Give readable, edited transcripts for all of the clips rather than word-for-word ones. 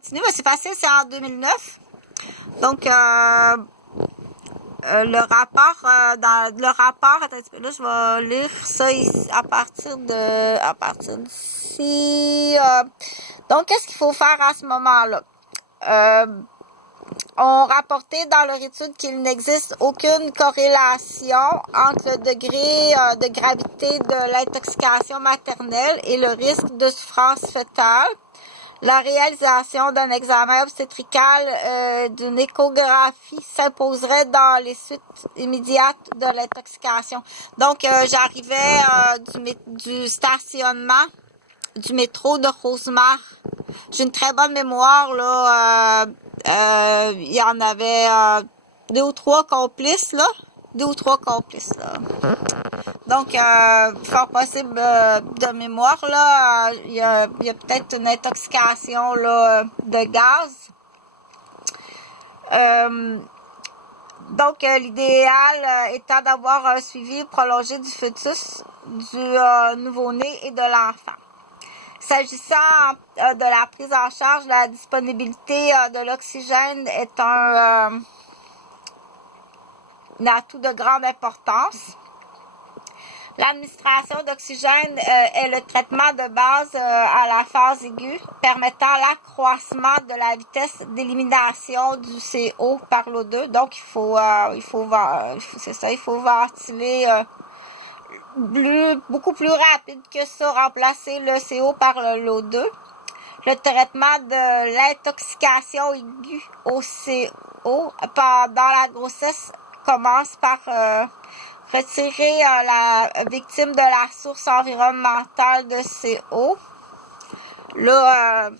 continue, mais c'est facile, c'est en 2009. Donc, le rapport, attends un petit peu, là, je vais lire ça ici, à partir d'ici. Donc, qu'est-ce qu'il faut faire à ce moment-là? On rapportait dans leur étude qu'il n'existe aucune corrélation entre le degré de gravité de l'intoxication maternelle et le risque de souffrance fœtale. La réalisation d'un examen obstétrical d'une échographie s'imposerait dans les suites immédiates de l'intoxication. Donc, j'arrivais du stationnement du métro de Rosemar. J'ai une très bonne mémoire, là. Il y en avait 2 ou 3 complices, là. 2 ou 3 complices, là. Donc, fort possible de mémoire, là, il y a peut-être une intoxication, là, de gaz. Donc, l'idéal étant d'avoir un suivi prolongé du fœtus, du nouveau-né et de l'enfant. S'agissant de la prise en charge, la disponibilité de l'oxygène est un atout de grande importance. L'administration d'oxygène est le traitement de base à la phase aiguë, permettant l'accroissement de la vitesse d'élimination du CO par l'O2. Donc, il faut ventiler beaucoup plus rapide que ça, remplacer le CO par l'O2. Le traitement de l'intoxication aiguë au CO pendant la grossesse commence par retirer la victime de la source environnementale de CO. Là,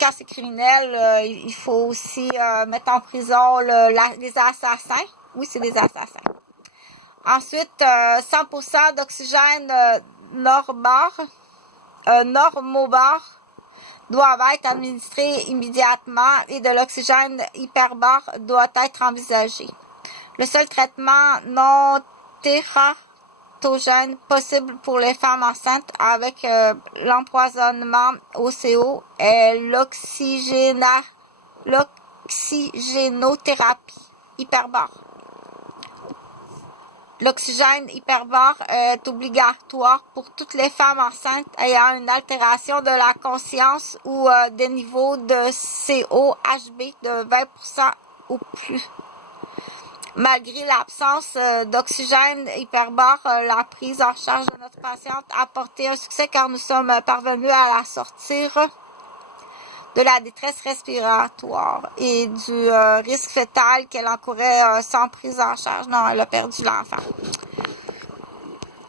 quand c'est criminel, il faut aussi mettre en prison les assassins. Oui, c'est des assassins. Ensuite, 100% d'oxygène normobare doivent être administrés immédiatement et de l'oxygène hyperbare doit être envisagé. Le seul traitement non tératogène possible pour les femmes enceintes avec l'empoisonnement au CO est l'oxygénothérapie hyperbare. L'oxygène hyperbare est obligatoire pour toutes les femmes enceintes ayant une altération de la conscience ou des niveaux de COHB de 20% ou plus. Malgré l'absence d'oxygène hyperbare, la prise en charge de notre patiente a porté un succès car nous sommes parvenus à la sortir de la détresse respiratoire et du risque fœtal qu'elle encourait sans prise en charge. Non, elle a perdu l'enfant.